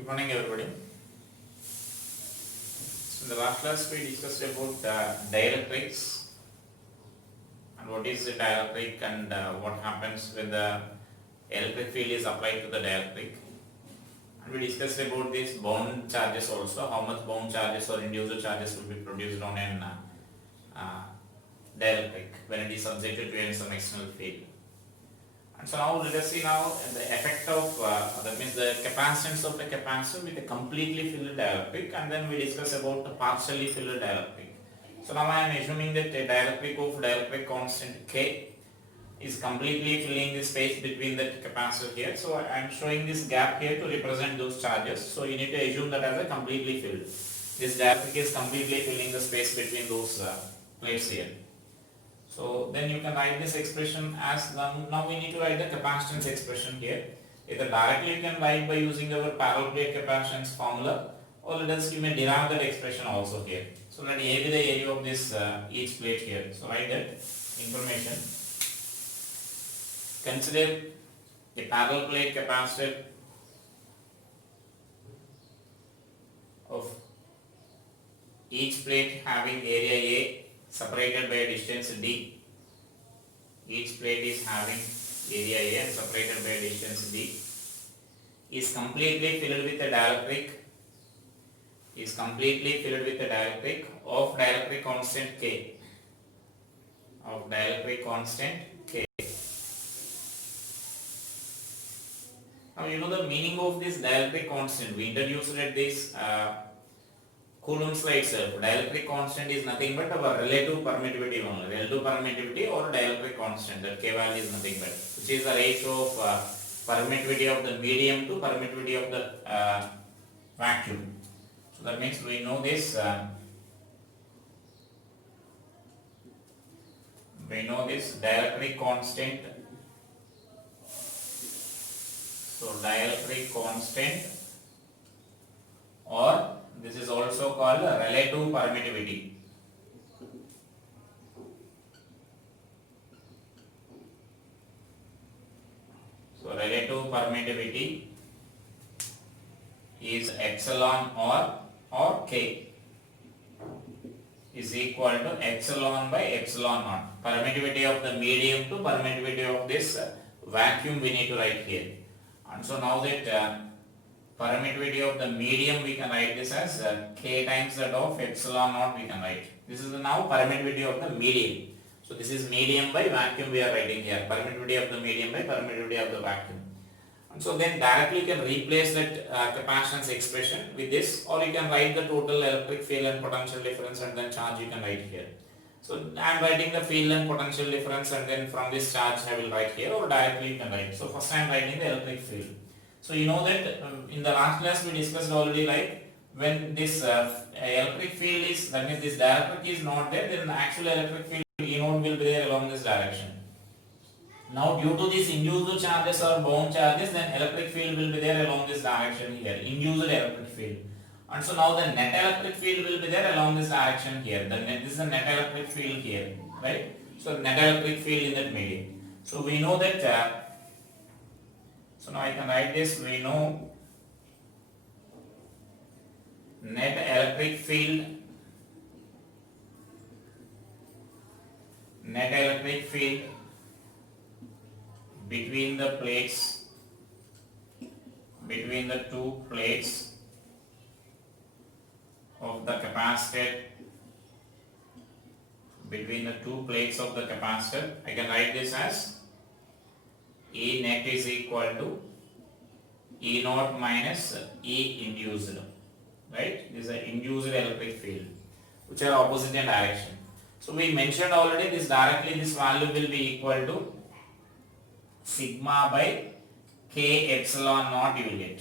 Good morning, everybody. So in the last class, we discussed about dielectrics and what is the dielectric and what happens when the electric field is applied to the dielectric. And we discussed about these bound charges also, how much bound charges or induced charges will be produced on an dielectric when it is subjected to some external field. And so now let us see now the effect of that means the capacitance of the capacitor with a completely filled dielectric, and then we discuss about the partially filled dielectric. So now I am assuming that a dielectric of dielectric constant K is completely filling the space between the capacitor here. So I am showing this gap here to represent those charges. So you need to assume that as a completely filled. This dielectric is completely filling the space between those plates here. So then you can write this expression as now we need to write the capacitance expression here. Either directly you can write by using our parallel plate capacitance formula, or let us you may derive that expression also here. So let A be the area of this each plate here. So write that information. Consider a parallel plate capacitor of each plate having area A separated by a distance D. Each plate is having area A and separated by a distance D. Is completely filled with a dielectric. Is completely filled with a dielectric of dielectric constant K. Of dielectric constant K. Now you know the meaning of this dielectric constant. We introduced at this Coulomb's law itself. Dielectric constant is nothing but our relative permittivity only. Relative permittivity or dielectric constant, that K value is nothing but, which is the ratio of permittivity of the medium to permittivity of the vacuum. So that means we know this. We know this dielectric constant. So dielectric constant, or this is also called relative permittivity. So relative permittivity is epsilon or K is equal to epsilon by epsilon naught. Permittivity of the medium to permittivity of this vacuum we need to write here. And so now that permittivity of the medium we can write this as K times that of epsilon naught we can write. This is the now permittivity of the medium. So this is medium by vacuum we are writing here. Permittivity of the medium by permittivity of the vacuum. And so then directly you can replace that capacitance expression with this, or you can write the total electric field and potential difference and then charge you can write here. So I am writing the field and potential difference, and then from this charge I will write here, or directly you can write. So first I am writing the electric field. So you know that in the last class we discussed already, like when this electric field is, that means this dielectric is not there, then the actual electric field E naught will be there along this direction. Now due to these induced charges or bound charges, then electric field will be there along this direction here, induced electric field. And so now the net electric field will be there along this direction here. This is the net electric field here, right? So net electric field in that medium. So we know that. So now I can write this. We know net electric field between the plates, between the two plates of the capacitor, between the two plates of the capacitor, I can write this as E net is equal to E naught minus E induced, right? This is an induced electric field which are opposite in direction. So we mentioned already this, directly this value will be equal to sigma by K epsilon naught you will get.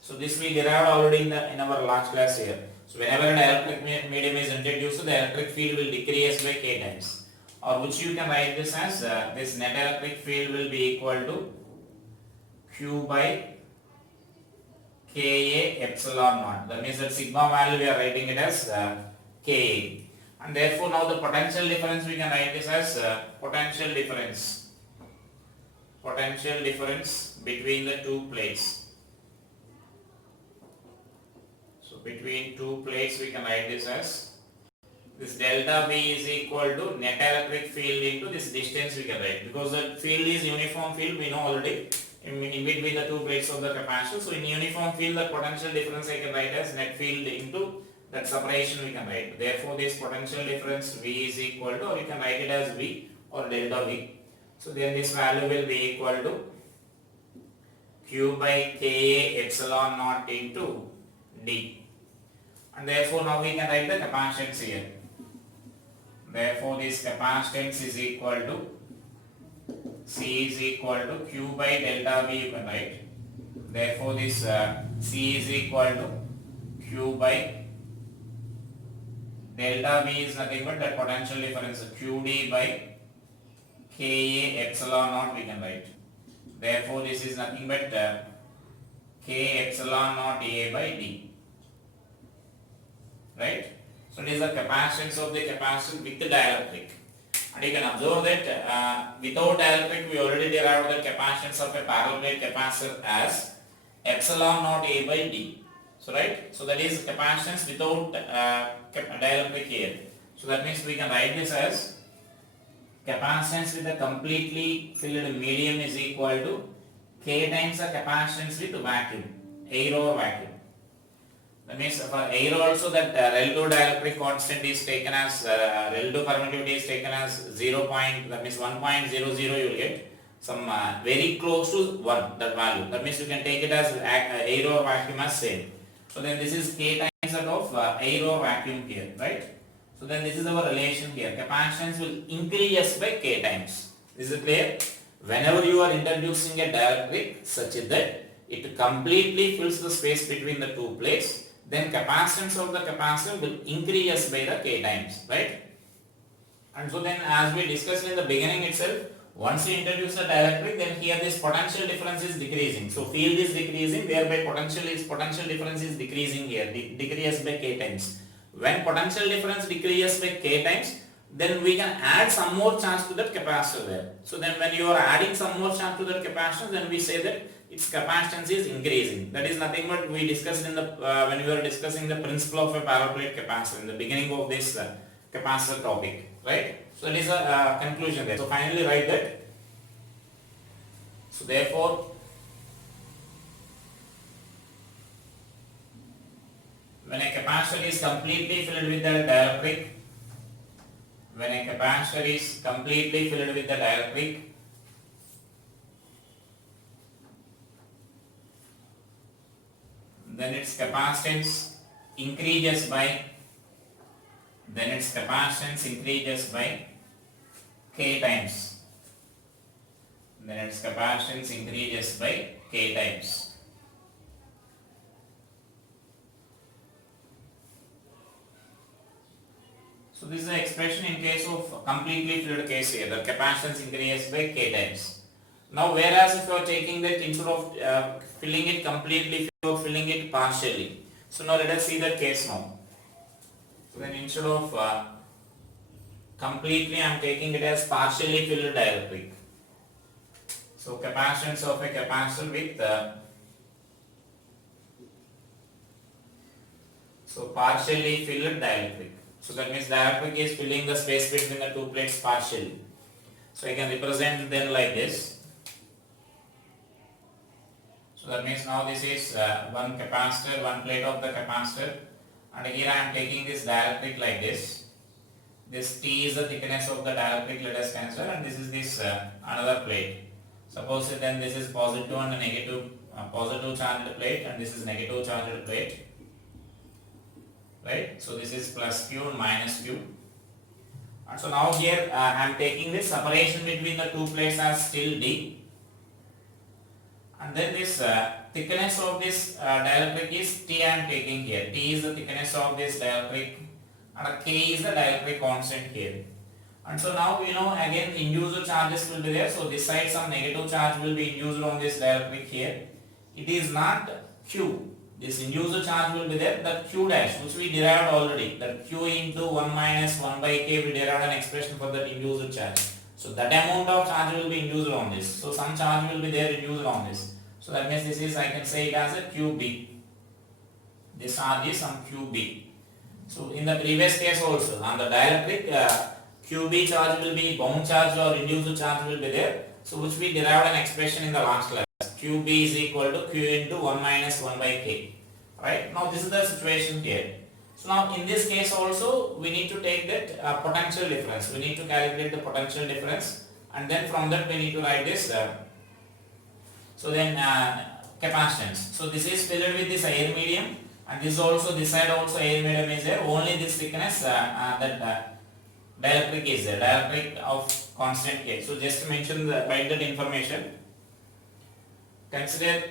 So this we derived already in our last class here. So whenever an electric medium is introduced, the electric field will decrease by K times, or which you can write this as this net electric field will be equal to Q by Ka epsilon naught. That means that sigma value we are writing it as Ka. And therefore now the potential difference we can write this as potential difference between the two plates. between two plates we can write this as this delta V is equal to net electric field into this distance we can write, because the field is uniform field we know already in between the two plates of the capacitor. So in uniform field the potential difference I can write as net field into that separation we can write. Therefore this potential difference V is equal to, or you can write it as V or delta V. So then this value will be equal to Q by Ka epsilon naught into D. And therefore now we can write the capacitance here. Therefore this capacitance is equal to C is equal to Q by delta V you can write. Therefore this C is equal to Q by delta V is nothing but that potential difference QD by Ka epsilon naught we can write. Therefore this is nothing but K epsilon naught A by D. Right? So it is the capacitance of the capacitor with the dielectric. And you can observe that without dielectric we already derived the capacitance of a parallel plate capacitor as epsilon naught A by D. So right? So that is capacitance without dielectric here. So that means we can write this as capacitance with a completely filled medium is equal to K times the capacitance with vacuum, air or vacuum. That means for air also that relative dielectric constant is taken as relative permittivity is taken as 0. That means 1.00 you will get some very close to 1 that value. That means you can take it as air or vacuum as same. So then this is K times that of air or vacuum here, right? So then this is our relation here. Capacitance will increase by K times. Is it clear? Whenever you are introducing a dielectric such that it completely fills the space between the two plates, then capacitance of the capacitor will increase by the K times, right? And so then as we discussed in the beginning itself, once you introduce the dielectric, then here this potential difference is decreasing. So field is decreasing, thereby potential difference is decreasing here, decrease by K times. When potential difference decreases by K times, then we can add some more charge to that capacitor there. So then when you are adding some more charge to that capacitor, then we say that its capacitance is increasing. That is nothing but we discussed in the when we were discussing the principle of a parallel plate capacitor in the beginning of this capacitor topic, right? So it is a conclusion there. So finally write that. So therefore, when a capacitor is completely filled with the dielectric, then its capacitance increases by K times. So this is the expression in case of completely filled case here. The capacitance increases by K times. Now whereas if you are taking that instead of filling it completely, you are filling it partially. So now let us see that case now. So then instead of completely I am taking it as partially filled dielectric. So capacitance of a capacitor with partially filled dielectric. So that means dielectric is filling the space between the two plates partially. So I can represent them like this. So that means now this is one capacitor, one plate of the capacitor, and here I am taking this dielectric like this. This T is the thickness of the dielectric, let us consider, and this is this another plate. Suppose then this is positive and negative, positive charged plate, and this is negative charged plate. Right? So this is plus Q and minus Q. And so now here I am taking this separation between the two plates as still D. And then this thickness of this dielectric is T I am taking here. T is the thickness of this dielectric and K is the dielectric constant here. And so now we know again induced charges will be there. So this side some negative charge will be induced on this dielectric here. It is not Q. This induced charge will be there, that Q dash which we derived already, that Q into 1 minus 1 by K, we derived an expression for that induced charge. So that amount of charge will be induced on this. So some charge will be there induced on this. So that means this is, I can say it as a QB. This charge is some QB. So in the previous case also, on the dielectric, QB charge will be bound charge or induced charge will be there. So which we derived an expression in the last class. QB is equal to Q into 1 minus 1 by K. Right? Now this is the situation here. So now in this case also we need to take that potential difference. We need to calculate the potential difference, and then from that we need to write this. Capacitance. So this is filled with this air medium, and this side also air medium is there. Only this thickness dielectric is there. Dielectric of constant K. So just mention write that information. Consider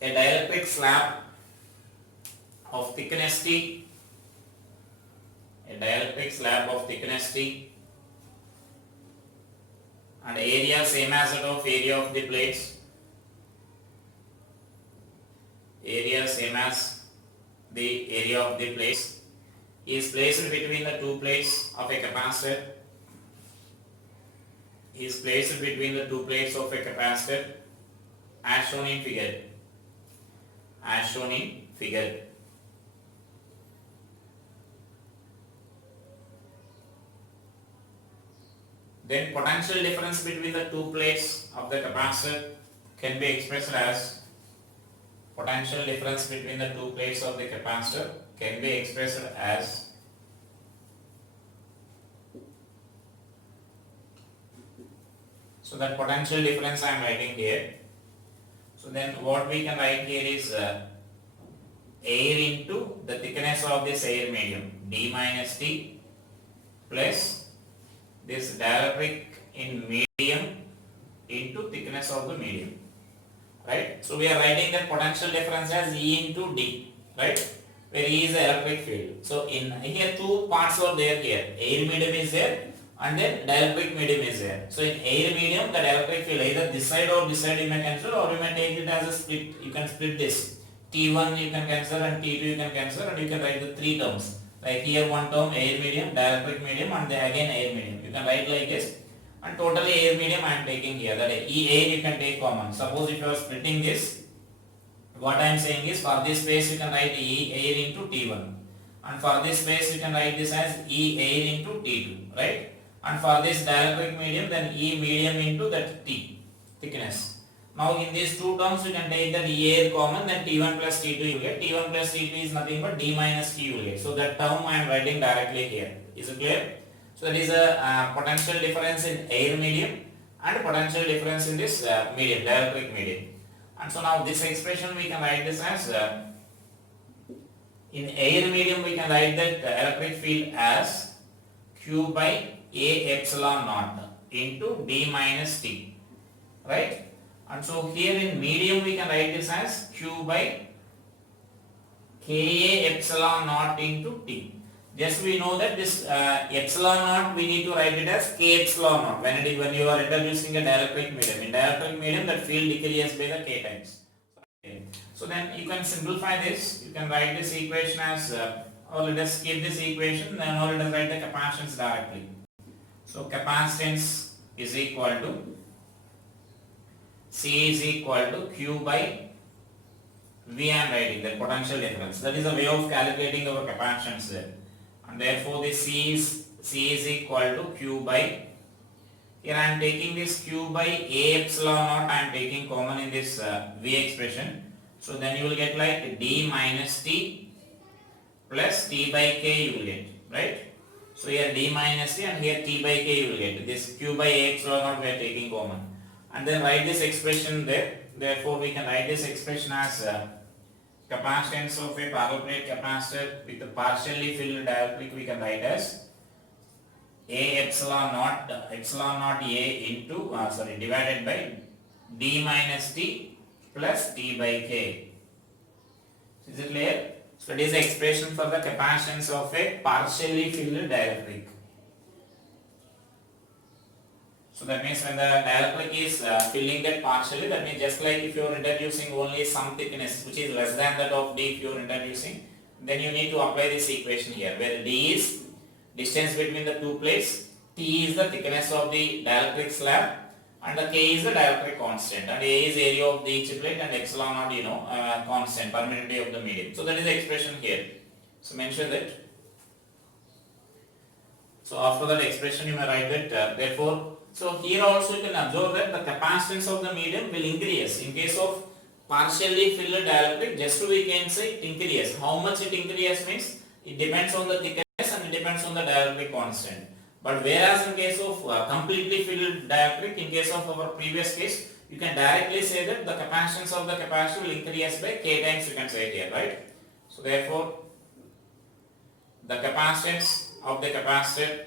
a dielectric slab of thickness T. A dielectric slab of thickness T, and area same as that of area of the plates. Area same as the area of the plates is placed between the two plates of a capacitor. Is placed between the two plates of a capacitor as shown in figure. As shown in figure. Then potential difference between the two plates of the capacitor can be expressed as potential difference between the two plates of the capacitor can be expressed as so that potential difference I am writing here. So then what we can write here is air into the thickness of this air medium, D minus T, plus this dielectric in medium into thickness of the medium. Right? So we are writing the potential difference as E into D, right? Where E is the electric field. So in here two parts are there here. Air medium is there and then dielectric medium is there. So in air medium, the dielectric field either this side or this side you may cancel, or you may take it as a split. You can split this. T1 you can cancel and T2 you can cancel, and you can write the three terms. Like here one term air medium, dielectric medium, and then again air medium. You can write like this. And totally air medium I am taking here, that E air you can take common. Suppose if you are splitting this, what I am saying is for this space you can write E air into T1, and for this space you can write this as E air into T2, right? And for this dielectric medium, then E medium into that T thickness. Now in these two terms you can take that E air common, then T1 plus T2 you get. T1 plus T2 is nothing but D minus T you will get. So that term I am writing directly here. Is it clear? So there is a potential difference in air medium and potential difference in this medium, dielectric medium. And so now this expression we can write this as in air medium we can write that electric field as Q by A epsilon naught into D minus T, right? And so here in medium we can write this as Q by Ka epsilon naught into T. Just we know that this epsilon naught we need to write it as K epsilon naught when you are introducing a dielectric medium. In dielectric medium that field decreases by the K times. Okay. So then you can simplify this. You can write this equation as or let us skip this equation, then or let us write the capacitance directly. So capacitance is equal to C is equal to Q by V. I am writing the potential difference. That is a way of calculating our capacitance there. And therefore this C is equal to Q by, here I am taking this Q by A epsilon naught, I am taking common in this V expression. So then you will get like D minus T plus T by K you will get, right? So here D minus T and here T by K you will get. This Q by A epsilon naught we are taking common. And then write this expression there. Therefore we can write this expression as capacitance of a parallel plate capacitor with a partially filled dielectric we can write as A epsilon naught A into divided by D minus T plus T by K. Is it clear? So it is the expression for the capacitance of a partially filled dielectric. So that means when the dielectric is filling that partially, that means just like if you are introducing only some thickness which is less than that of D if you are introducing, then you need to apply this equation here where D is distance between the two plates, T is the thickness of the dielectric slab, and the K is the dielectric constant, and A is area of the each plate, and epsilon naught, constant, permittivity of the medium. So that is the expression here. So mention that. So after that expression you may write that, therefore, so here also you can observe that the capacitance of the medium will increase. In case of partially filled dielectric, just we can say it increases. How much it increases means it depends on the thickness and it depends on the dielectric constant. But whereas in case of completely filled dielectric, in case of our previous case, you can directly say that the capacitance of the capacitor will increase by K times, you can say it here, right? So therefore, the capacitance of the capacitor,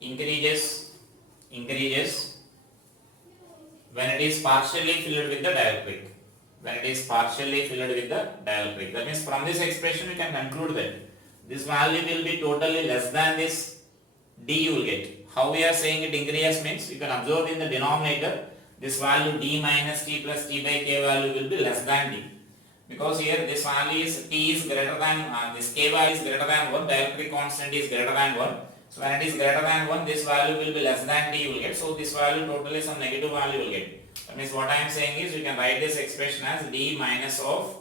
increases when it is partially filled with the dielectric. That means from this expression we can conclude that this value will be totally less than this d you will get. How we are saying it increases means you can observe in the denominator this value d minus t plus t by k value will be less than d. Because here this value is t is greater than, this k value is greater than 1, dielectric constant is greater than 1. So when it is greater than 1, this value will be less than d you will get. So this value totally some negative value will get. That means what I am saying is you can write this expression as d minus of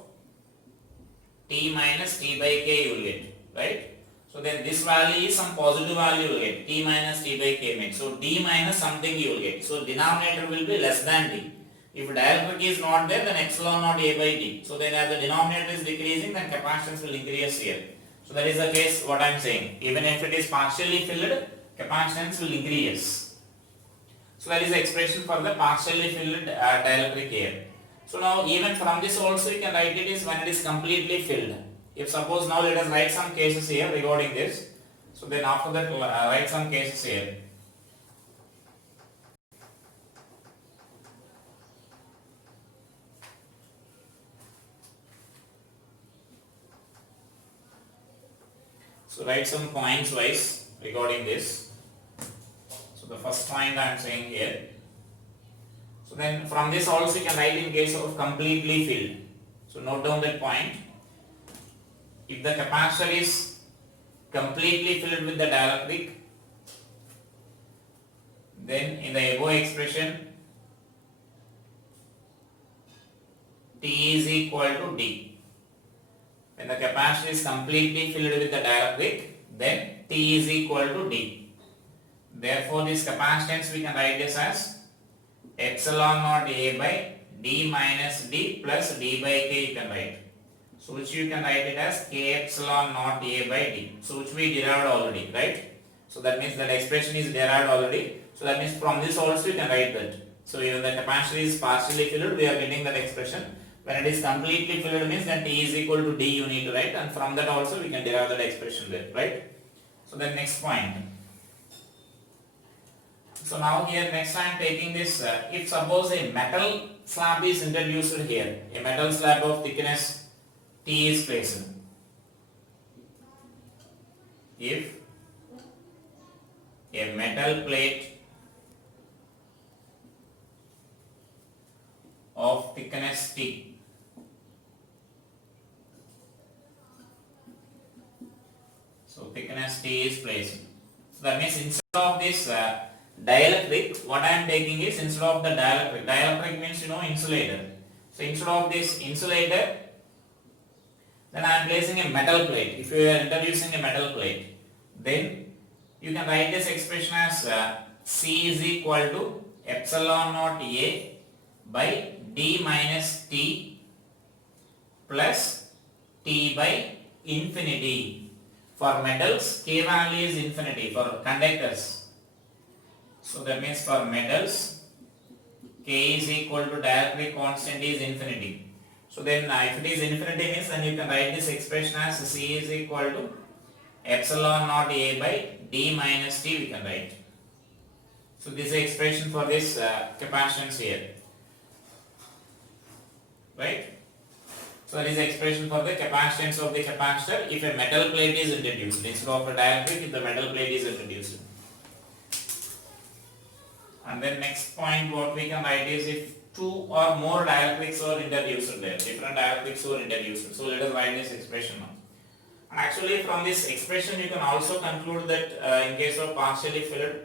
t minus t by k you will get, right? So then this value is some positive value you will get, t minus t by k means. So d minus something you will get. So denominator will be less than d. If dielectric is not there, then epsilon naught a by d. So then as the denominator is decreasing, then capacitance will increase here. So that is the case what I am saying. Even if it is partially filled, capacitance will increase. So that is the expression for the partially filled dielectric here. So now even from this also you can write it is when it is completely filled. If suppose now let us write some cases here regarding this. So then after that write some cases here. So write some points wise regarding this. So the first point I am saying here. So then from this also you can write in case of completely filled. So note down that point. If the capacitor is completely filled with the dielectric, then in the above expression T is equal to D. When the capacitor is completely filled with the dielectric, then T is equal to D. Therefore, this capacitance we can write this as epsilon naught A by D minus D plus D by K you can write. So which you can write it as K epsilon naught A by D. So which we derived already, right? So that means that expression is derived already. So that means from this also you can write that. So even the capacitor is partially filled, we are getting that expression. When it is completely filled means that T is equal to D you need to write, and from that also we can derive that expression there, right? So then next point. So now here next I am taking this, if suppose a metal slab is introduced here, a metal slab of thickness T is placed. If a metal plate of thickness T thickness T is placed. So that means instead of this dielectric, what I am taking is instead of the dielectric means insulator. So instead of this insulator, then I am placing a metal plate. If you are introducing a metal plate, then you can write this expression as C is equal to epsilon naught A by D minus T plus T by infinity. For metals, K value is infinity. For conductors, so that means for metals, K is equal to dielectric constant is infinity. So then if it is infinity means then you can write this expression as C is equal to epsilon naught A by D minus T we can write. So this is the expression for this capacitance here, right? So that is the expression for the capacitance of the capacitor if a metal plate is introduced instead of a dielectric if the metal plate is introduced. And then next point what we can write is if two or more dielectrics are introduced there, different dielectrics are introduced. So let us write this expression now. And actually from this expression you can also conclude that in case of partially filled,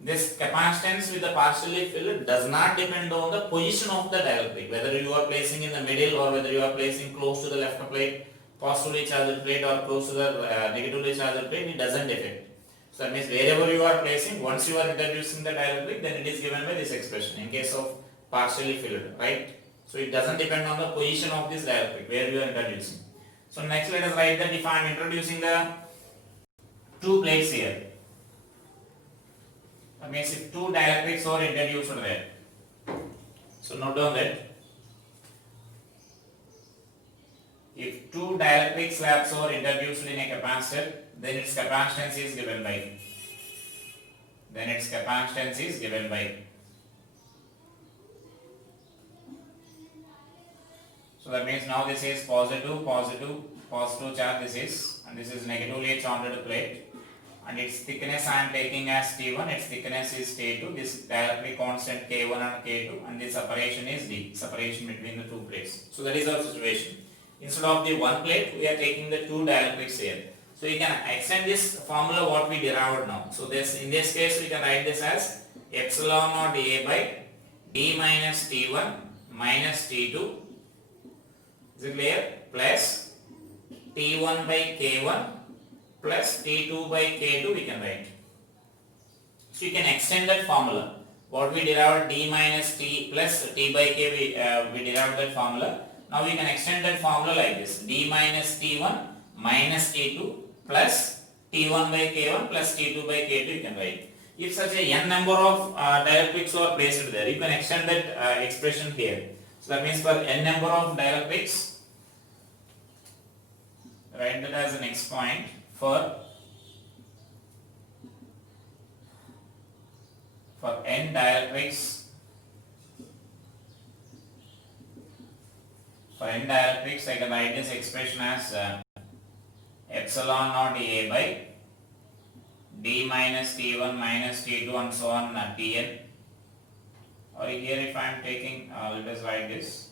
this capacitance with the partially filled does not depend on the position of the dielectric, whether you are placing in the middle or whether you are placing close to the left plate, positively charged plate, or close to the negatively charged plate, it doesn't affect. So that means wherever you are placing, once you are introducing the dielectric, then it is given by this expression in case of partially filled, right? So it doesn't depend on the position of this dielectric where you are introducing. So next let us write that if I am introducing the two plates here, that means if two dielectrics are introduced there. So note down that if two dielectric slabs are introduced in a capacitor, then its capacitance is given by. So that means now this is positive charge, this is, and this is negatively charged plate, and its thickness I am taking as T1, its thickness is T2, this dielectric constant K1 and K2, and this separation is D, separation between the two plates. So that is our situation. Instead of the one plate, we are taking the two dielectrics here. So you can extend this formula what we derived now. So in this case we can write this as epsilon naught A by D minus T1 minus T2, is it clear, plus T1 by K1 plus T2 by K2 we can write. So you can extend that formula. What we derived D minus T plus T by K, we derived that formula. Now we can extend that formula like this: D minus T1 minus T2 plus T1 by K1 plus T2 by K2 you can write. If such a n number of dielectrics are placed there, you can extend that expression here. So that means for n number of dielectrics, write that as the next point. For n dielectrics, I can write this expression as epsilon naught A by D minus T1 minus T2 and so on Tn. Or here if I am taking, let us write this,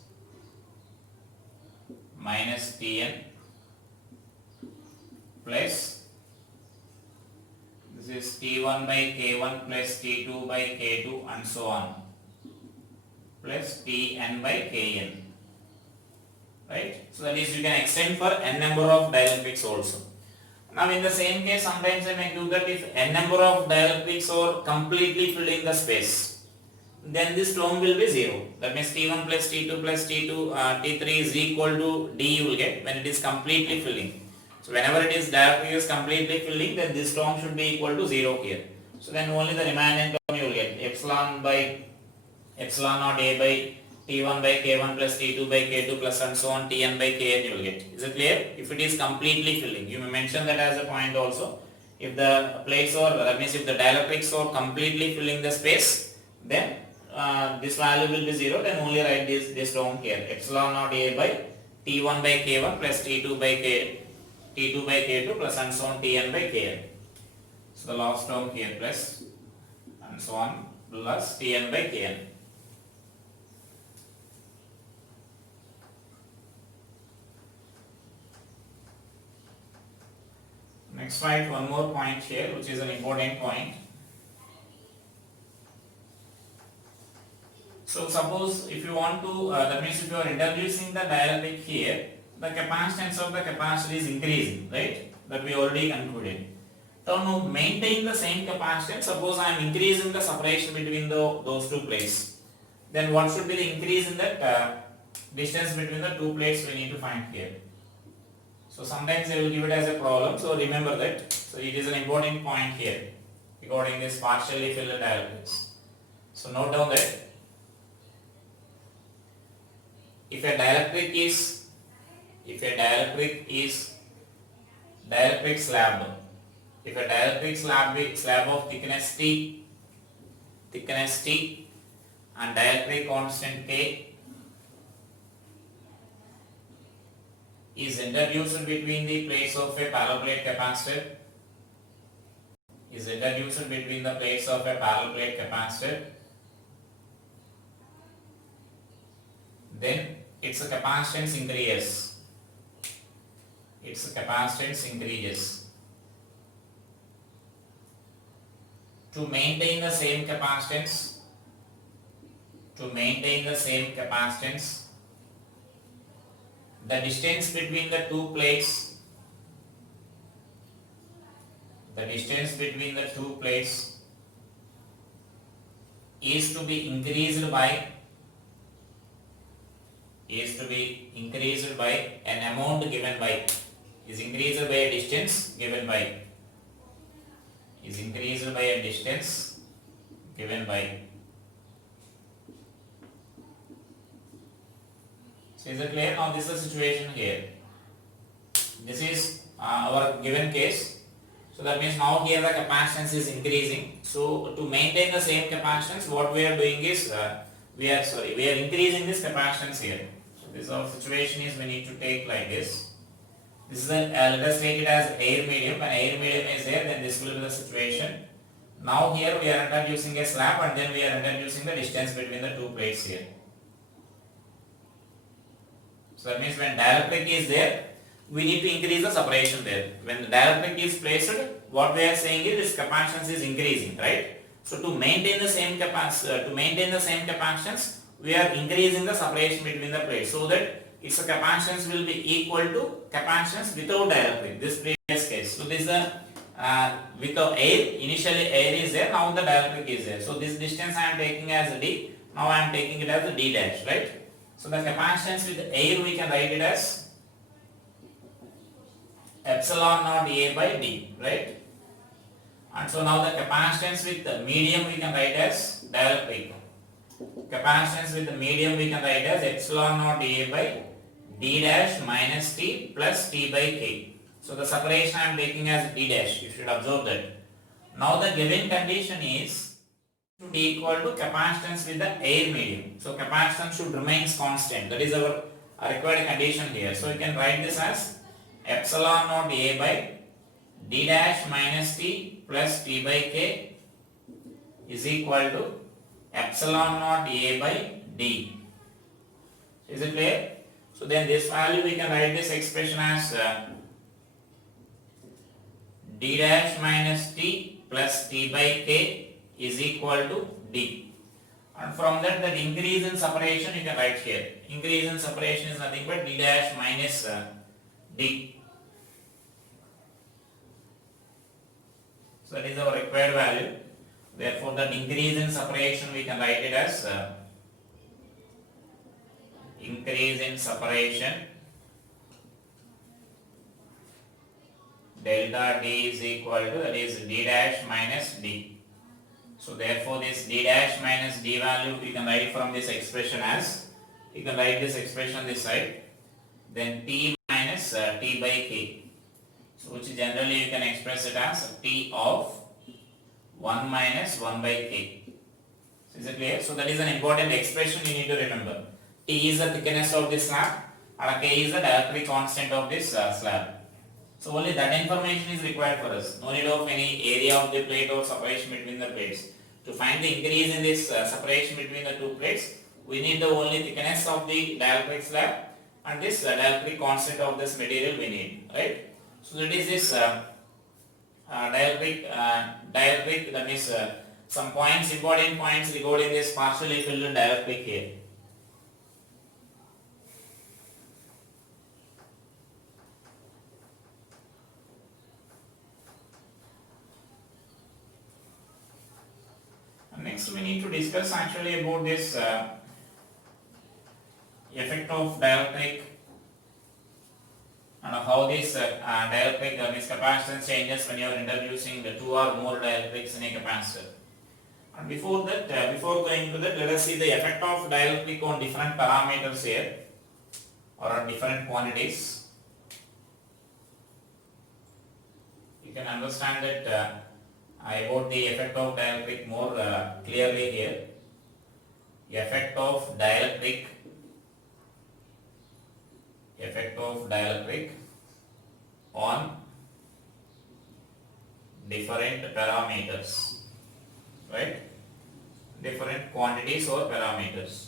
minus Tn plus this is T1 by K1 plus T2 by K2 and so on, plus Tn by Kn, right? So that is you can extend for n number of dielectrics also. Now in the same case sometimes I may do that if n number of dielectrics are completely filling the space, then this term will be 0. That means T1 plus T2 plus T3 is equal to D you will get when it is completely filling. So whenever it is dielectric is completely filling, then this term should be equal to 0 here. So then only the remaining term you will get epsilon naught A by T1 by K1 plus T2 by K2 plus and so on Tn by Kn you will get. Is it clear? If it is completely filling, you may mention that as a point also. If the plates or that means if the dielectrics are completely filling the space, then this value will be 0, then only write this term here, epsilon naught A by T1 by K1 plus T2 by K2 plus and so on Tn by Kn. So the last term here plus and so on plus Tn by Kn. Next write one more point here which is an important point. So suppose if you want to, that means if you are introducing the dielectric here, the capacitance of the capacitor is increasing, right? That we already concluded. So to maintain the same capacitance, suppose I am increasing the separation between those two plates. Then what should be the increase in that distance between the two plates we need to find here. So sometimes they will give it as a problem, so remember that. So it is an important point here regarding this partially filled dielectrics. So note down that if a dielectric slab of thickness T and dielectric constant K is introduced between the plates of a parallel plate capacitor, then its capacitance increases. its capacitance increases. To maintain the same capacitance, the distance between the two plates, is to be increased by an amount given by, is increased by a distance given by, So is it clear? Now this is the situation here. This is our given case. So that means now here the capacitance is increasing. So to maintain the same capacitance, what we are doing is we are increasing this capacitance here. So this is our situation is we need to take like this. This is let us take it as air medium. When air medium is there, then this will be the situation. Now here we are introducing a slab and then we are introducing the distance between the two plates here. So that means when dielectric is there, we need to increase the separation there. When the dielectric is placed, what we are saying is this capacitance is increasing, right? So to maintain the same capacitance, we are increasing the separation between the plates so that its capacitance will be equal to capacitance without dielectric. This previous case. So this is the without air. Initially air is there. Now the dielectric is there. So this distance I am taking as d. Now I am taking it as d dash, right? So the capacitance with air we can write it as epsilon naught A by D, right? And so now the capacitance with the medium we can write as dielectric. Capacitance with the medium we can write as epsilon naught A by D dash minus T plus T by K. So the separation I am taking as D dash. You should observe that. Now the given condition is to be equal to capacitance with the air medium. So capacitance should remain constant. That is our required condition here. So you can write this as epsilon naught A by D dash minus T plus T by K is equal to epsilon naught A by D. Is it clear? So then this value we can write this expression as D dash minus T plus T by K is equal to D. And from that increase in separation you can write here. Increase in separation is nothing but D dash minus D. So that is our required value. Therefore that increase in separation we can write it as increase in separation delta D is equal to, that is D dash minus D. So therefore this D dash minus D value we can write from this expression as, you can write this expression this side, then T minus T by K. So which generally you can express it as T of 1 minus 1 by K. So is it clear? So that is an important expression you need to remember. T is the thickness of this slab and K is the dielectric constant of this slab. So only that information is required for us. No need of any area of the plate or separation between the plates. To find the increase in this separation between the two plates, we need the only thickness of the dielectric slab and this dielectric constant of this material we need, right? So that is this dielectric, that means some points, important points regarding this partially filled dielectric here. Next we need to discuss actually about this effect of dielectric and how this dielectric means capacitance changes when you are introducing the two or more dielectrics in a capacitor. And before that, before going to that, let us see the effect of dielectric on different parameters here or on different quantities. You can understand that about the effect of dielectric more clearly here. Effect of dielectric on different parameters, right? Different quantities or parameters.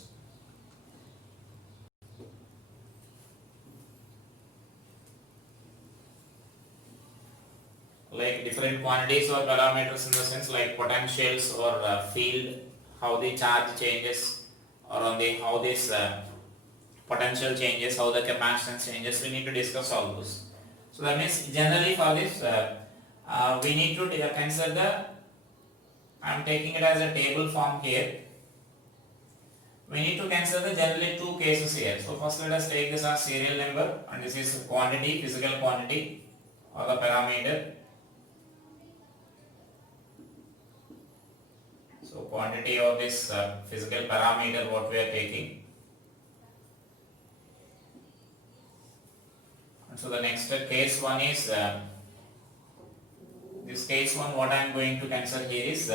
like different quantities or parameters in the sense like potentials or field, how the charge changes, or on the how this potential changes, how the capacitance changes. We need to discuss all those. So that means generally for this we need to consider the, I am taking it as a table form here. We need to consider the generally two cases here. So first let us take this as serial number, and this is quantity, physical quantity or the parameter. So quantity of this physical parameter what we are taking. And so the next case one is this case one, what I am going to consider here is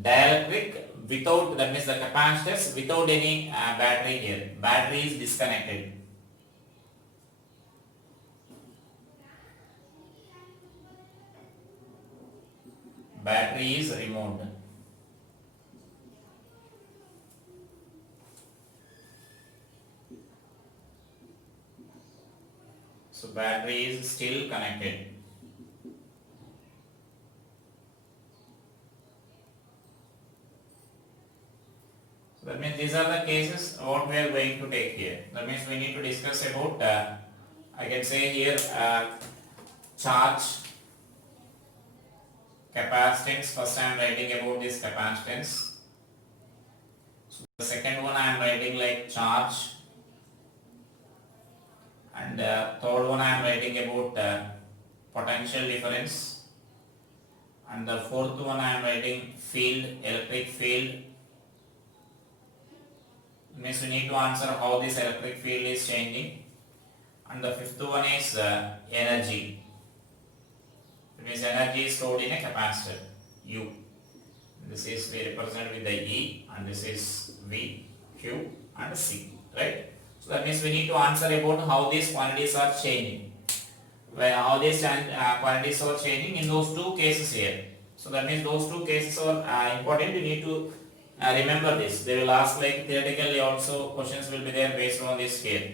dielectric without, that means the capacitors without any battery here. Battery is disconnected. Battery is removed. So battery is still connected. So that means these are the cases what we are going to take here. That means we need to discuss about I can say here charge, capacitance. First I am writing about this capacitance. So the second one I am writing like charge, and third one I am writing about potential difference, and the fourth one I am writing field, electric field. Means we need to answer how this electric field is changing, and the fifth one is energy. It means energy is stored in a capacitor U. This is we represent with the E, and this is V, Q and C, right? So that means we need to answer about how these quantities are changing. How these quantities are changing in those two cases here. So that means those two cases are important. You need to remember this. They will ask like theoretically also questions will be there based on this here.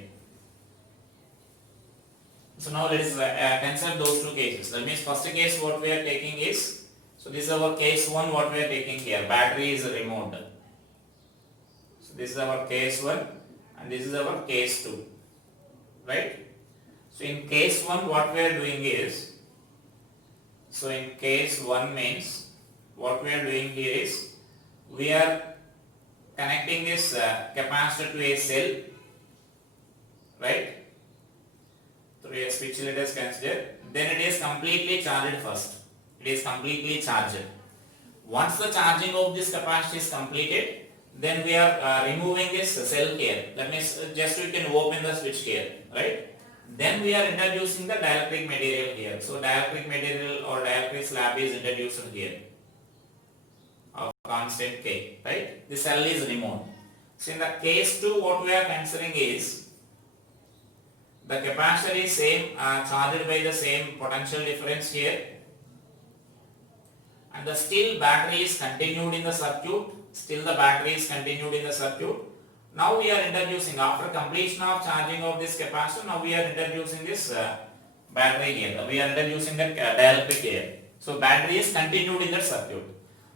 So now let us consider those two cases. That means first case what we are taking is, so this is our case 1 what we are taking here. Battery is removed. So this is our case 1 and this is our case 2. Right? So in case 1 what we are doing is, so in case 1 means what we are doing here is we are connecting this capacitor to a cell, right? Through a switch let us consider. Then it is completely charged first. It is completely charged. Once the charging of this capacitor is completed, then we are removing this cell here. That means just you can open the switch here, right? Then we are introducing the dielectric material here. So dielectric material or dielectric slab is introduced here of constant K, right? The cell is removed. So in the case 2 what we are considering is the capacitor is same charged by the same potential difference here, and the still battery is continued in the circuit. Still the battery is continued in the circuit. Now we are introducing, after completion of charging of this capacitor, now we are introducing this battery here. We are introducing the dielectric here. So battery is continued in the circuit.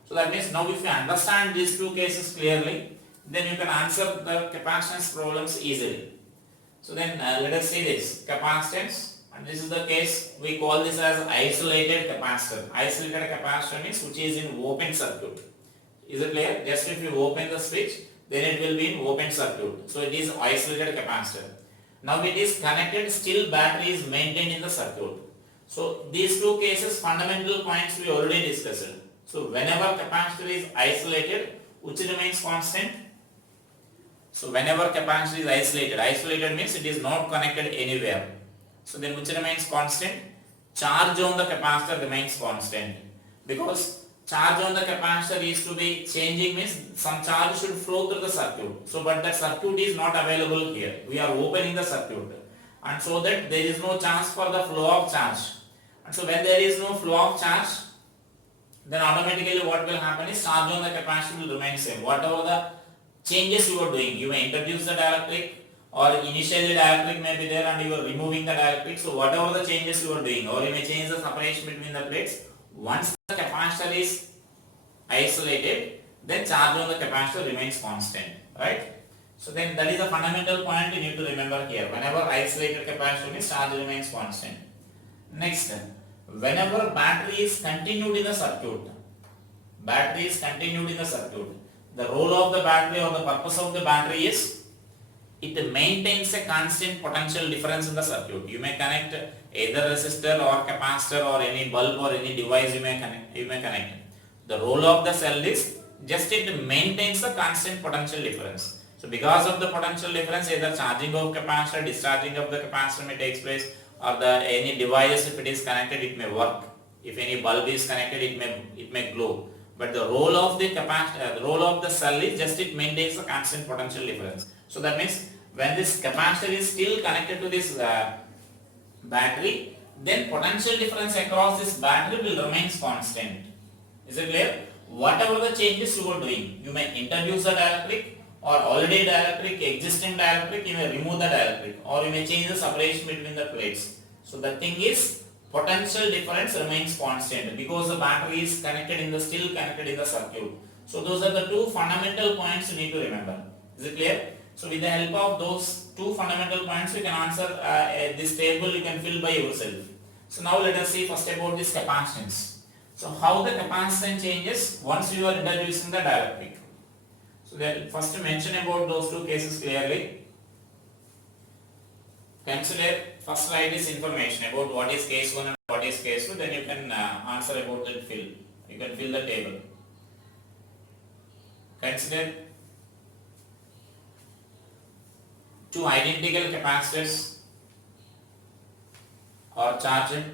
So that means now if you understand these two cases clearly, then you can answer the capacitance problems easily. So then let us see this capacitance, and this is the case we call this as isolated capacitor. Isolated capacitor means which is in open circuit. Is it clear? Just if you open the switch, then it will be in open circuit. So it is isolated capacitor. Now it is connected, still battery is maintained in the circuit. So these two cases fundamental points we already discussed. So whenever capacitor is isolated, which remains constant? So whenever capacitor is isolated means it is not connected anywhere. So then which remains constant? Charge on the capacitor remains constant. Because charge on the capacitor is to be changing means some charge should flow through the circuit. So but that circuit is not available here. We are opening the circuit. And so that there is no chance for the flow of charge. And so when there is no flow of charge, then automatically what will happen is charge on the capacitor will remain same. Whatever the changes you are doing, you may introduce the dielectric or initially the dielectric may be there and you are removing the dielectric. So whatever the changes you are doing, or you may change the separation between the plates. Once the capacitor is isolated, then charge on the capacitor remains constant, right? So then that is the fundamental point you need to remember here. Whenever isolated capacitor means charge remains constant. Next, whenever battery is continued in the circuit, the role of the battery or the purpose of the battery is it maintains a constant potential difference in the circuit. You may connect either resistor or capacitor or any bulb or any device you may connect. The role of the cell is just it maintains the constant potential difference. So because of the potential difference, either charging of capacitor, discharging of the capacitor may take place, or any device if it is connected it may work. If any bulb is connected it may glow. But the role of the capacitor, the role of the cell is just it maintains the constant potential difference. So that means when this capacitor is still connected to this battery, then potential difference across this battery will remain constant. Is it clear? Whatever the changes you are doing, you may introduce the dielectric, or already dielectric, existing dielectric, you may remove the dielectric, or you may change the separation between the plates. So the thing is, potential difference remains constant because the battery is still connected in the circuit. So those are the two fundamental points you need to remember. Is it clear? So with the help of those two fundamental points, you can answer this table, you can fill by yourself. So now let us see first about this capacitance. So how the capacitance changes once you are introducing the dielectric. So that first mention about those two cases clearly. Consider, first write this information about what is case 1 and what is case 2, then you can answer about that fill. You can fill the table. Consider two identical capacitors are charged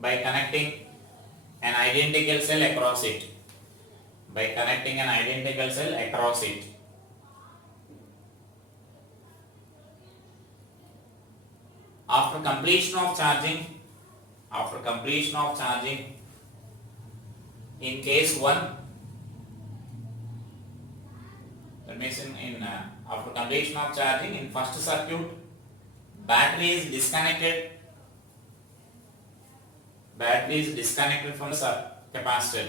by connecting an identical cell across it. After completion of charging, in case 1, that means after completion of charging in first circuit, battery is disconnected from the capacitor,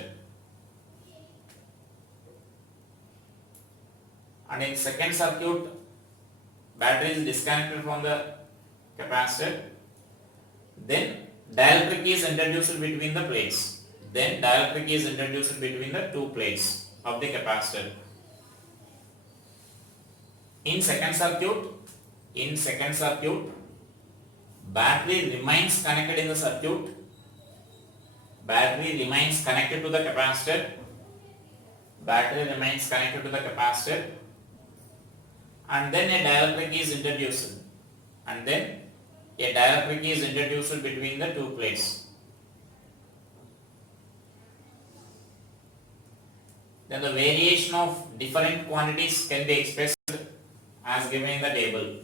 and in second circuit battery is disconnected from the capacitor, then dielectric is introduced between the plates, between the two plates of the capacitor. In second circuit, battery remains connected in the circuit, battery remains connected to the capacitor, and then a dielectric is introduced, between the two plates. Then the variation of different quantities can be expressed as given in the table.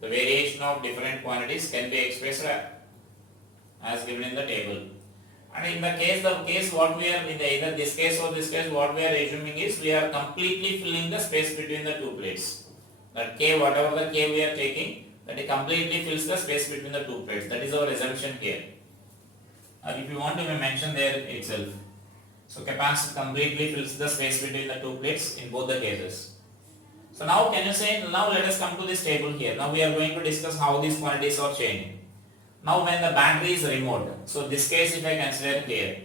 The variation of different quantities can be expressed as given in the table. And in the case what we are in either this case or this case, what we are assuming is we are completely filling the space between the two plates. That K, whatever the K we are taking, that it completely fills the space between the two plates. That is our assumption here. If you want to mention there itself. So capacitor completely fills the space between the two plates in both the cases. So now can you say, now let us come to this table here. Now we are going to discuss how these quantities are changing. Now when the battery is removed, so this case if I consider here,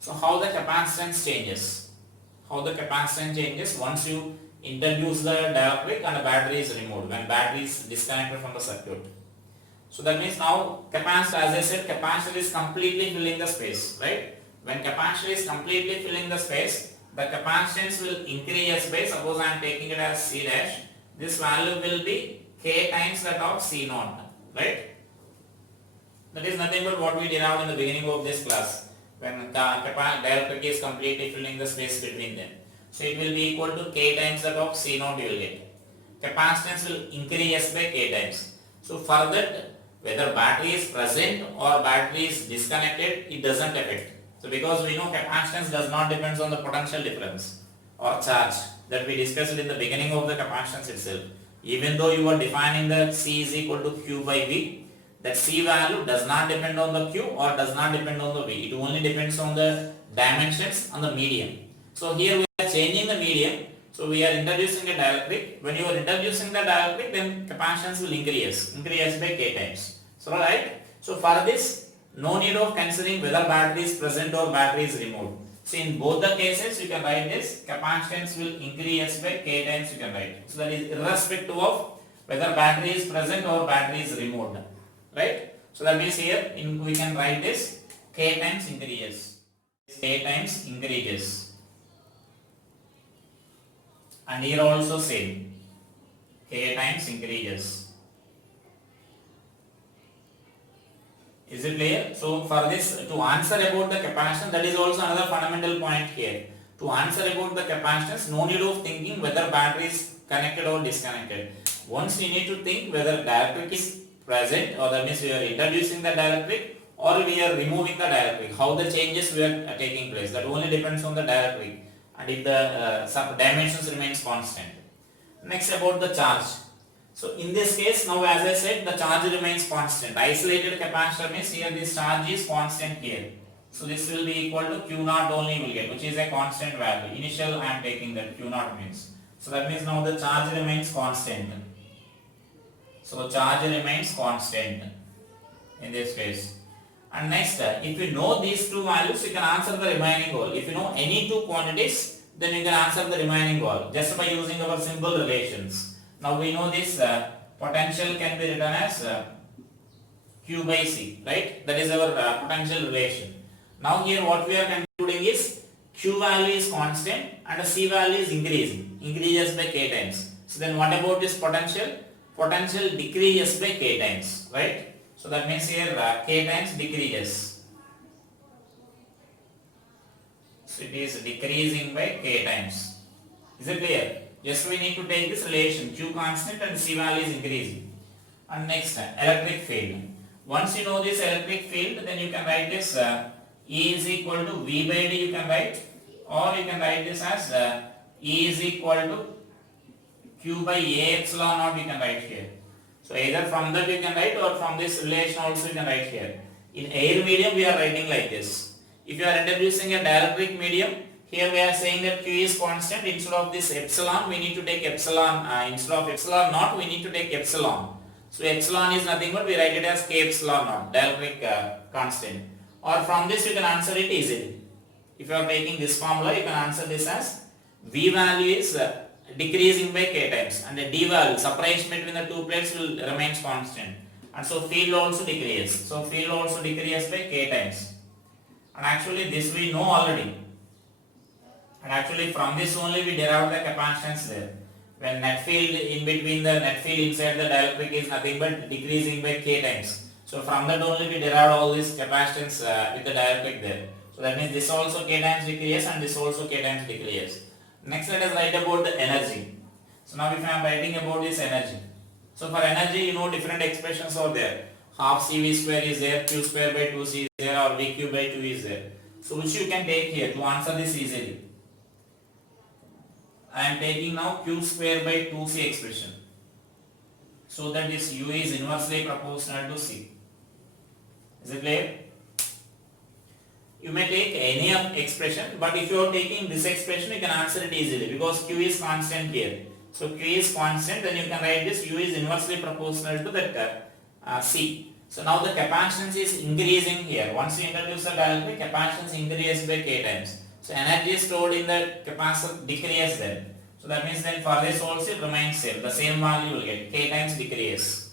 so how the capacitance changes? Once you introduce the dielectric and the battery is removed, when battery is disconnected from the circuit. So that means now capacitor, as I said, capacitor is completely filling the space, right? When capacitor is completely filling the space, the capacitance will increase by, suppose I am taking it as C dash, this value will be K times that of C naught, right? That is nothing but what we derived in the beginning of this class, when the dielectric is completely filling the space between them. So it will be equal to K times that of C naught you will get. Capacitance will increase by K times. So for that, whether battery is present or battery is disconnected, it doesn't affect. So because we know capacitance does not depend on the potential difference. or charge that we discussed in the beginning of the capacitance itself. Even though you are defining that C is equal to Q by V, that C value does not depend on the Q or does not depend on the V. It only depends on the dimensions on the medium. So here we are changing the medium. So we are introducing a dielectric. When you are introducing the dielectric, then capacitance will increase by K times. So right. So for this, no need of considering whether battery is present or battery is removed. So in both the cases, you can write this capacitance will increase by K times. You can write. So that is irrespective of whether battery is present or battery is removed. Right. So that means here we can write this K times increases. K times increases. And here also same. K times increases. Is it clear? So for this, to answer about the capacitance, that is also another fundamental point here. To answer about the capacitance, no need of thinking whether battery is connected or disconnected. Once you need to think whether dielectric is present, or that means we are introducing the dielectric or we are removing the dielectric. How the changes we are taking place, that only depends on the dielectric and if the dimensions remains constant. Next about the charge. So in this case, now as I said, the charge remains constant. Isolated capacitor means here this charge is constant here. So this will be equal to Q naught only will get, which is a constant value. Initial I am taking that Q naught means. So that means now the charge remains constant. So charge remains constant in this case. And next, if you know these two values, you can answer the remaining goal. If you know any two quantities, then you can answer the remaining goal just by using our simple relations. Now we know this potential can be written as Q by C, right? That is our potential relation. Now here what we are concluding is Q value is constant and the C value is increases by K times. So then what about this potential? Potential decreases by K times, right? So that means here K times decreases. So it is decreasing by K times. Is it clear? Just we need to take this relation, Q constant and C value is increasing. And next, electric field. Once you know this electric field, then you can write this E is equal to V by D you can write, or you can write this as E is equal to Q by A epsilon naught you can write here. So either from that you can write or from this relation also you can write here. In air medium we are writing like this. If you are introducing a dielectric medium, here we are saying that Q is constant. Instead of this epsilon we need to take epsilon, instead of epsilon naught we need to take epsilon. So epsilon is nothing but we write it as K epsilon naught, dielectric constant. Or from this you can answer it easily. If you are taking this formula you can answer this as V value is decreasing by K times and the D value, separation between the two plates will remains constant. And so field also decreases. So field also decreases by K times. And actually this we know already. And actually from this only we derive the capacitance there. When net field in between the net field inside the dielectric is nothing but decreasing by K times. So from that only we derive all this capacitance with the dielectric there. So that means this also K times decreases and this also K times decreases. Next let us write about the energy. So now if I am writing about this energy. So for energy you know different expressions are there. Half CV square is there, Q square by 2C is there, or VQ by 2 is there. So which you can take here to answer this easily. I am taking now Q square by 2C expression. So that this U is inversely proportional to C. Is it clear? You may take any expression, but if you are taking this expression, you can answer it easily because Q is constant here. So Q is constant, then you can write this U is inversely proportional to that C. So now the capacitance is increasing here. Once you introduce the dielectric, capacitance increases by K times. So energy stored in the capacitor decreases then. So that means then for this also it remains same. The same value you will get. K times decrease.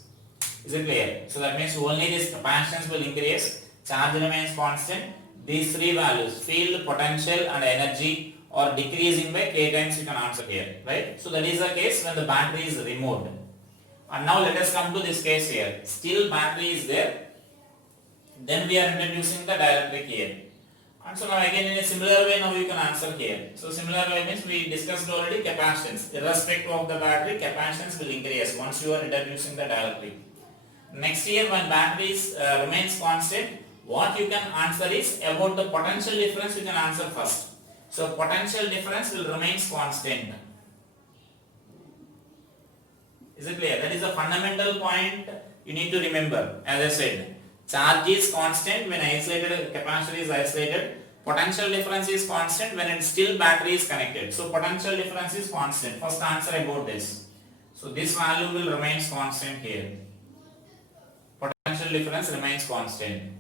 Is it clear? So that means only this capacitance will increase. Charge remains constant. These three values, field, potential and energy are decreasing by K times you can answer here. Right? So that is the case when the battery is removed. And now let us come to this case here. Still battery is there. Then we are introducing the dielectric here. And so now again in a similar way now you can answer here. So similar way means we discussed already capacitance. Irrespective of the battery, capacitance will increase once you are introducing the dielectric. Next year when battery remains constant, what you can answer is about the potential difference you can answer first. So potential difference will remain constant. Is it clear? That is a fundamental point you need to remember. As I said, charge is constant when isolated, capacitor is isolated. Potential difference is constant when it's still battery is connected. So potential difference is constant. First answer about this. So this value will remain constant here. Potential difference remains constant.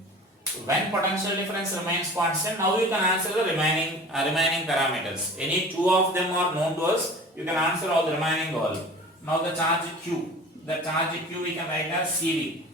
When potential difference remains constant, now you can answer the remaining parameters. Any two of them are known to us, you can answer all the remaining all. Now the charge Q. The charge Q we can write as CV.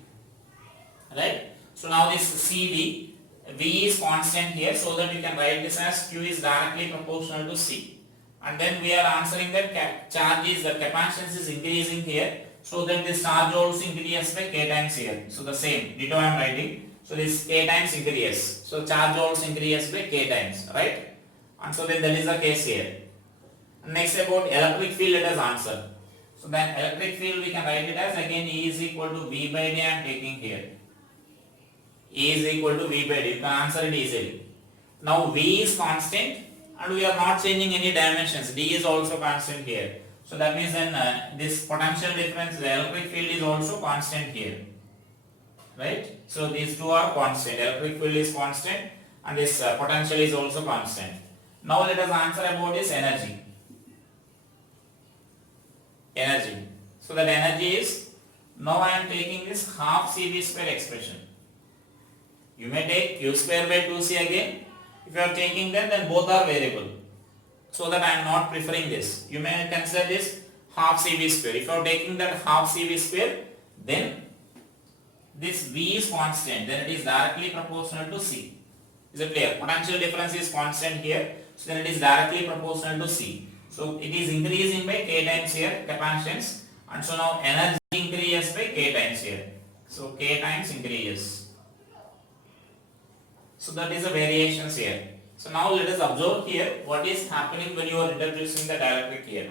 Right? So now this CV, V is constant here, so that you can write this as Q is directly proportional to C. And then we are answering that charge is, the capacitance is increasing here, so that this charge also increases by K times here. So the same, ditto I am writing. So this K times increases. So charge also increases by K times, right? And so then that is the case here. Next about electric field, let us answer. So then electric field we can write it as again E is equal to V by D I am taking here. E is equal to V by D. You can answer it easily. Now V is constant and we are not changing any dimensions. D is also constant here. So that means then this potential difference, the electric field is also constant here. Right? So these two are constant. Electric field is constant and this potential is also constant. Now let us answer about this energy. Energy. So that energy is, now I am taking this half CV square expression. You may take Q square by 2C again. If you are taking them, then both are variable. So that I am not preferring this. You may consider this half CV square. If you are taking that half CV square, then this V is constant. Then it is directly proportional to C. Is it clear? Potential difference is constant here. So then it is directly proportional to C. So it is increasing by K times here, capacitance. And so now energy increases by K times here. So K times increases. So that is the variations here. So now let us observe here what is happening when you are introducing the dielectric here.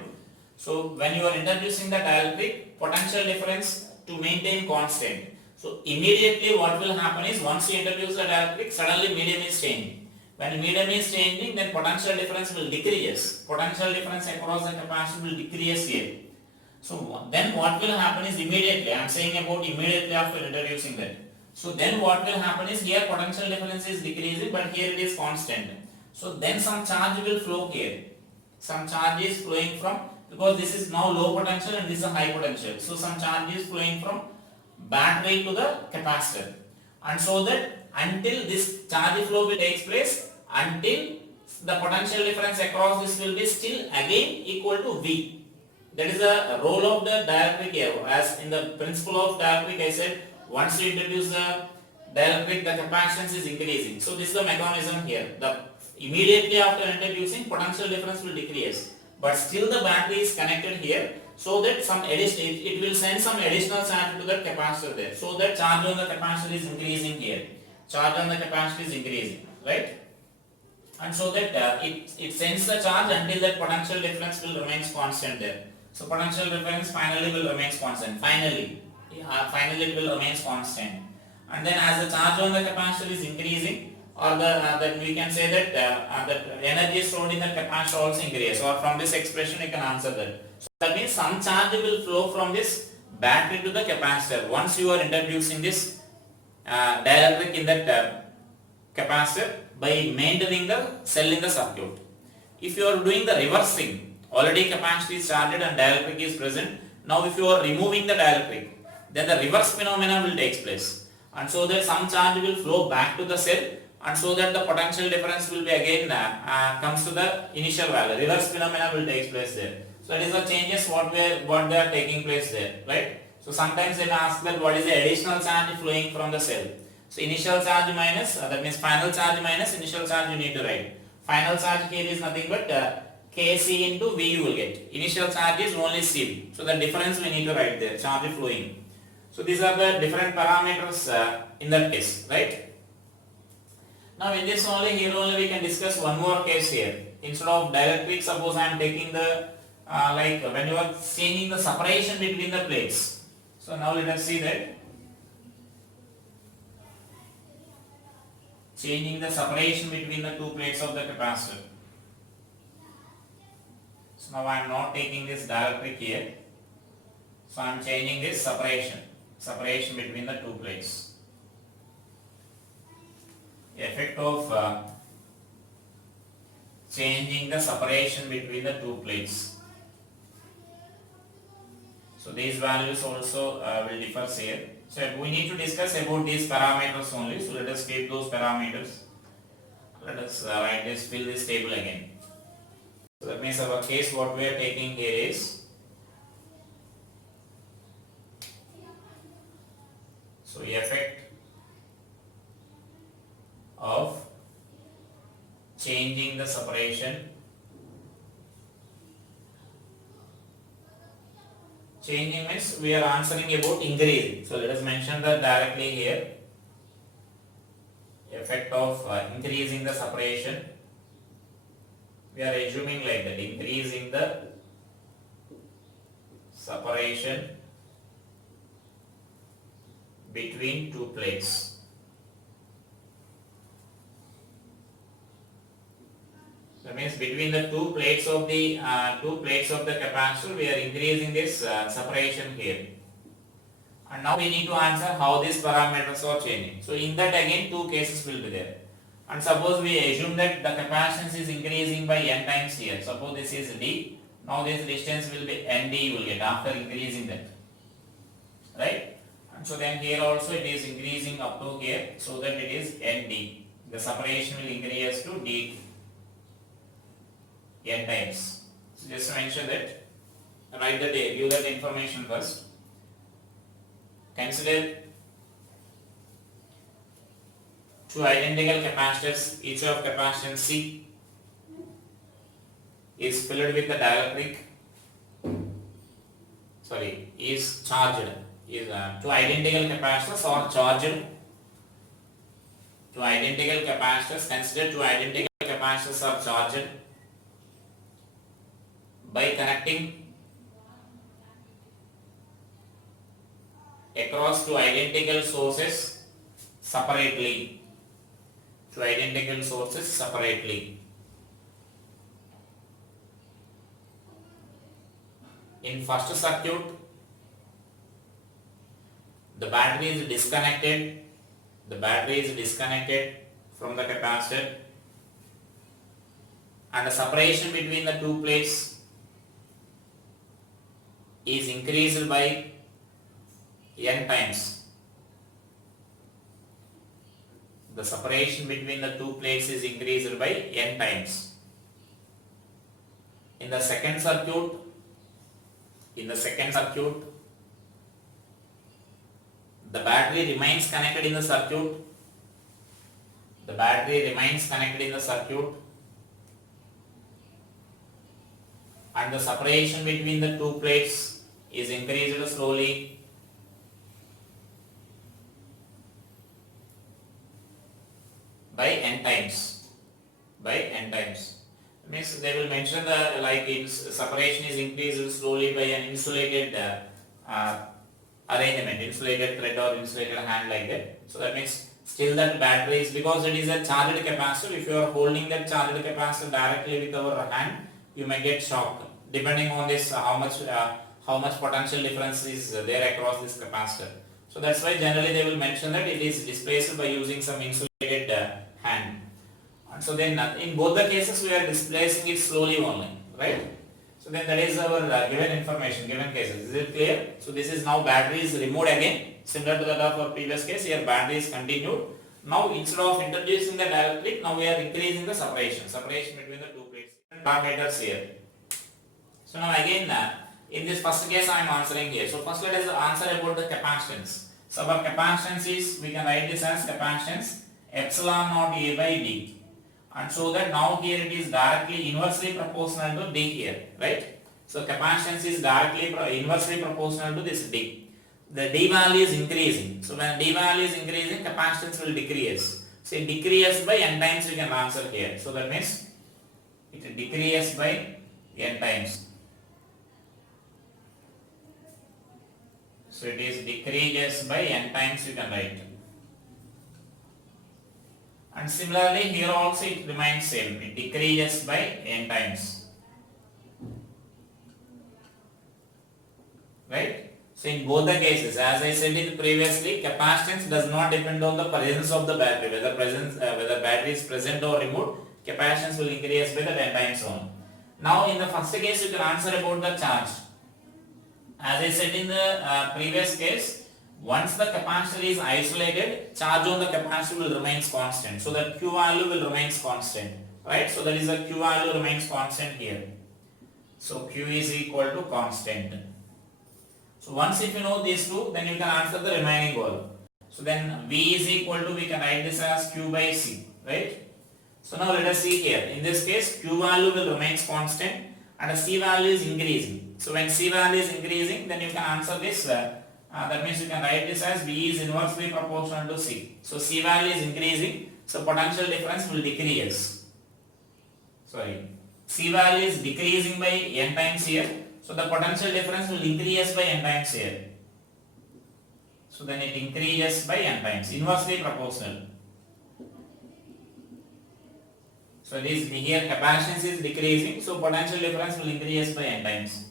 So when you are introducing the dielectric, potential difference to maintain constant. So immediately what will happen is once you introduce the dielectric, suddenly medium is changing. When medium is changing, then potential difference will decrease. Potential difference across the capacitor will decrease here. So then what will happen is immediately, I am saying about immediately after introducing that. So then what will happen is here potential difference is decreasing, but here it is constant. So then some charge will flow here. Some charge is flowing from, because this is now low potential and this is a high potential. So some charge is flowing from battery to the capacitor. And so that until this charge flow will take place, until the potential difference across this will be still again equal to V. That is the role of the dielectric here. As in the principle of dielectric, I said once you introduce the dielectric, the capacitance is increasing. So this is the mechanism here. Immediately after introducing, potential difference will decrease, but still the battery is connected here, so that some addition, it will send some additional charge to the capacitor there. So that charge on the capacitor is increasing here. Charge on the capacitor is increasing, right? And so that it sends the charge until that potential difference will remain constant there. So potential difference finally will remain constant. Finally it will remain constant. And then as the charge on the capacitor is increasing, or that we can say that the energy stored in the capacitor also increases. Or from this expression you can answer that. So that means some charge will flow from this battery to the capacitor once you are introducing this dielectric in that capacitor by maintaining the cell in the circuit. If you are doing the reverse thing, already capacitor is charged and dielectric is present. Now if you are removing the dielectric, then the reverse phenomena will take place, and so that some charge will flow back to the cell, and so that the potential difference will be again comes to the initial value. Reverse phenomena will take place there. So that is the changes what they are taking place there, right? So sometimes they ask that what is the additional charge flowing from the cell. So initial charge minus, that means final charge minus initial charge you need to write. Final charge here is nothing but Kc into V you will get. Initial charge is only Cv. So the difference we need to write there, charge flowing. So these are the different parameters in that case, right? Now in this only, here only we can discuss one more case here. Instead of dielectric, suppose I am taking the, like when you are changing the separation between the plates. So now let us see that. Changing the separation between the two plates of the capacitor. So now I am not taking this dielectric here. So I am changing this separation between the two plates. Effect of changing the separation between the two plates. So these values also will differ here. So we need to discuss about these parameters only. So let us keep those parameters. Let us write this, fill this table again. So that means our case what we are taking here is, so effect of changing the separation. Changing means we are answering about increasing. So let us mention that directly here. Effect of increasing the separation. We are assuming like that, increasing the separation between two plates. That means between the two plates of the capacitor, we are increasing this separation here. And now we need to answer how these parameters are changing. So in that again two cases will be there. And suppose we assume that the capacitance is increasing by n times here. Suppose this is d. Now this distance will be nd you will get after increasing that. Right? And so then here also it is increasing up to here, so that it is nd. The separation will increase to d n times. So just to mention that, write that, give that information first. Consider two identical capacitors, each of capacitance C is filled with the dielectric, is charged. Two identical capacitors are charged. Two identical capacitors, consider two identical capacitors are charged by connecting across two identical sources separately. Two identical sources separately. In first circuit, the battery is disconnected. The battery is disconnected from the capacitor, and the separation between the two plates is increased by n times. The separation between the two plates is increased by n times. In the second circuit, the battery remains connected in the circuit. The battery remains connected in the circuit, and the separation between the two plates is increased slowly by n times. Means they will mention the separation is increased slowly by an insulated arrangement, insulated thread or insulated hand like that. So that means still that battery is, because it is a charged capacitor, if you are holding that charged capacitor directly with our hand, you may get shocked. Depending on this, how much potential difference is there across this capacitor. So that's why generally they will mention that it is displaced by using some insulated hand. And so then in both the cases we are displacing it slowly only, right? So then that is our given information, given cases. Is it clear? So this is now battery is removed again, similar to that of our previous case. Here battery is continued. Now instead of introducing the dielectric, now we are increasing the separation between the two plates. Parameters here. So now again, in this first case I am answering here. So first let us answer about the capacitance. So our capacitance is, we can write this as capacitance epsilon naught A by D. And so that now here it is directly inversely proportional to D here, right? So capacitance is directly inversely proportional to this D. The D value is increasing. So when D value is increasing, capacitance will decrease. So it decreases by n times, we can answer here. So that means it decreases by n times. So it is decreases by n times, you can write. And similarly here also it remains same, it decreases by n times. So in both the cases, as I said in previously, capacitance does not depend on the presence of the battery. Whether battery is present or removed, capacitance will increase by the 10 times only. Now in the first case, you can answer about the charge. As I said in the previous case, once the capacitor is isolated, charge on the capacitor will remain constant. So the Q value will remain constant, right? So that is the Q value remains constant here. So Q is equal to constant. So once if you know these two, then you can answer the remaining one. So then V is equal to, we can write this as Q by C, right? So now let us see here. In this case, Q value will remain constant and the C value is increasing. So when C value is increasing, then you can answer this. That means you can write this as V is inversely proportional to C. So C value is increasing, so potential difference will decrease. C value is decreasing by n times here. So the potential difference will increase by n times here. So then it increases by n times, inversely proportional. So it is here capacitance is decreasing, so potential difference will increase by n times.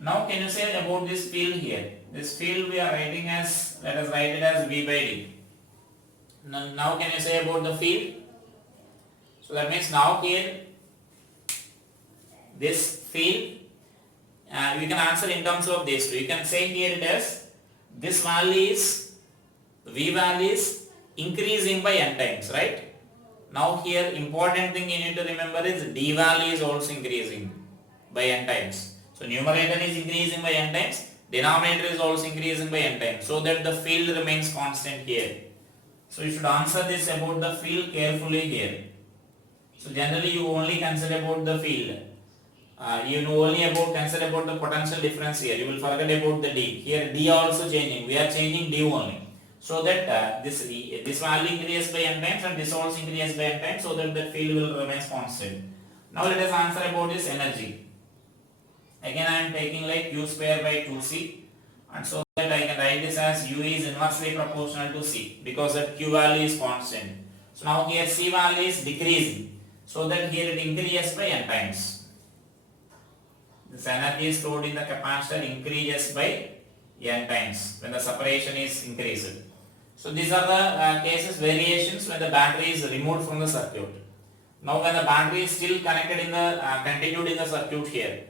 Now can you say about this field here? This field we are writing as, let us write it as V by D. Now can you say about the field? So that means now here, this field, we can answer in terms of this two. You can say here it as, this value is, V value is increasing by n times, right? Now here important thing you need to remember is D value is also increasing by n times. So numerator is increasing by n times, denominator is also increasing by n times, so that the field remains constant here. So you should answer this about the field carefully here. So generally you only consider about the field. You know only about consider about the potential difference here. You will forget about the D. Here D also changing. We are changing D only. So that this value increases by n times and this also increases by n times, so that the field will remain constant. Now let us answer about this energy. Again I am taking like Q square by 2C, and so that I can write this as U is inversely proportional to C because that Q value is constant. So now here C value is decreasing, so that here it increases by n times. This energy stored in the capacitor increases by n times when the separation is increased. So these are the cases variations when the battery is removed from the circuit. Now when the battery is still connected in the continued in the circuit here.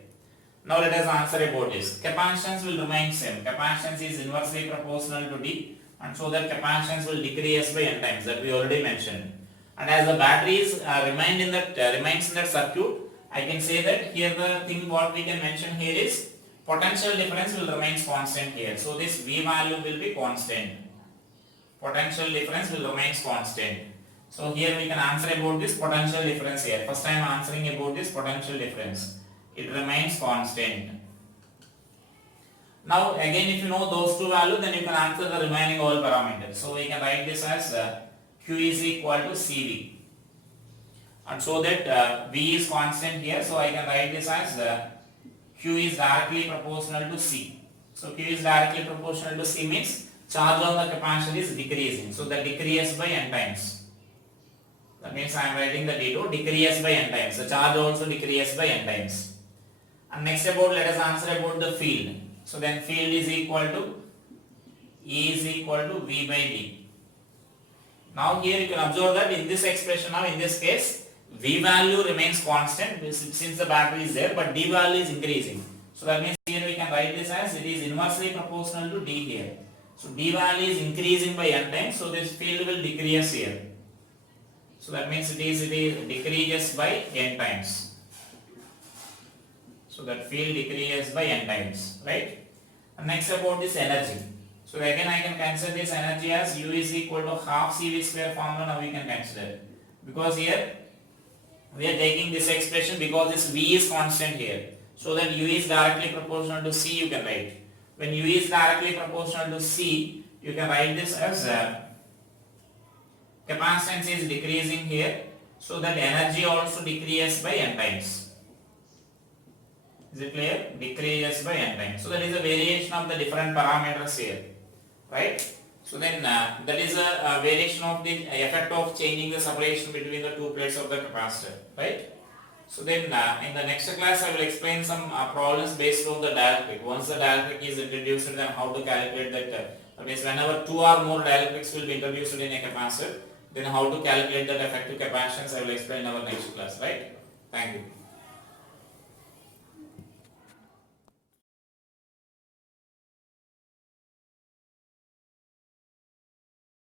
Now let us answer about this. Capacitance will remain same. Capacitance is inversely proportional to D, and so that capacitance will decrease by n times, that we already mentioned. And as the batteries remains in that circuit, I can say that here the thing what we can mention here is potential difference will remain constant here. So this V value will be constant. Potential difference will remain constant. So here we can answer about this potential difference here. First I am answering about this potential difference. It remains constant. Now again if you know those two values, then you can answer the remaining all parameters. So we can write this as Q is equal to CV. And so that V is constant here, so I can write this as Q is directly proportional to C. So Q is directly proportional to C means charge on the capacitor is decreasing. So that decreases by n times. That means I am writing the D2 decreases by n times. The charge also decreases by n times. And next about, let us answer about the field. So then field is equal to E is equal to V by D. Now here you can observe that in this expression, now in this case, V value remains constant since the battery is there, but D value is increasing. So that means here we can write this as it is inversely proportional to D here. So D value is increasing by n times, so this field will decrease here. So that means it is decreases by n times. So that field decreases by n times, right? And next about this energy. So again I can consider this energy as U is equal to half CV square formula. Now we can consider, because here we are taking this expression because this V is constant here. So that U is directly proportional to C, you can write. When U is directly proportional to C, you can write this as capacitance is decreasing here, so that energy also decreases by n times. Is it clear? Decreases by n times. So that is a variation of the different parameters here, right? So then that is a variation of the effect of changing the separation between the two plates of the capacitor, right? So then in the next class I will explain some problems based on the dielectric. Once the dielectric is introduced, then how to calculate that. That means whenever two or more dielectrics will be introduced in a capacitor, then how to calculate that effective capacitance I will explain in our next class, right? Thank you.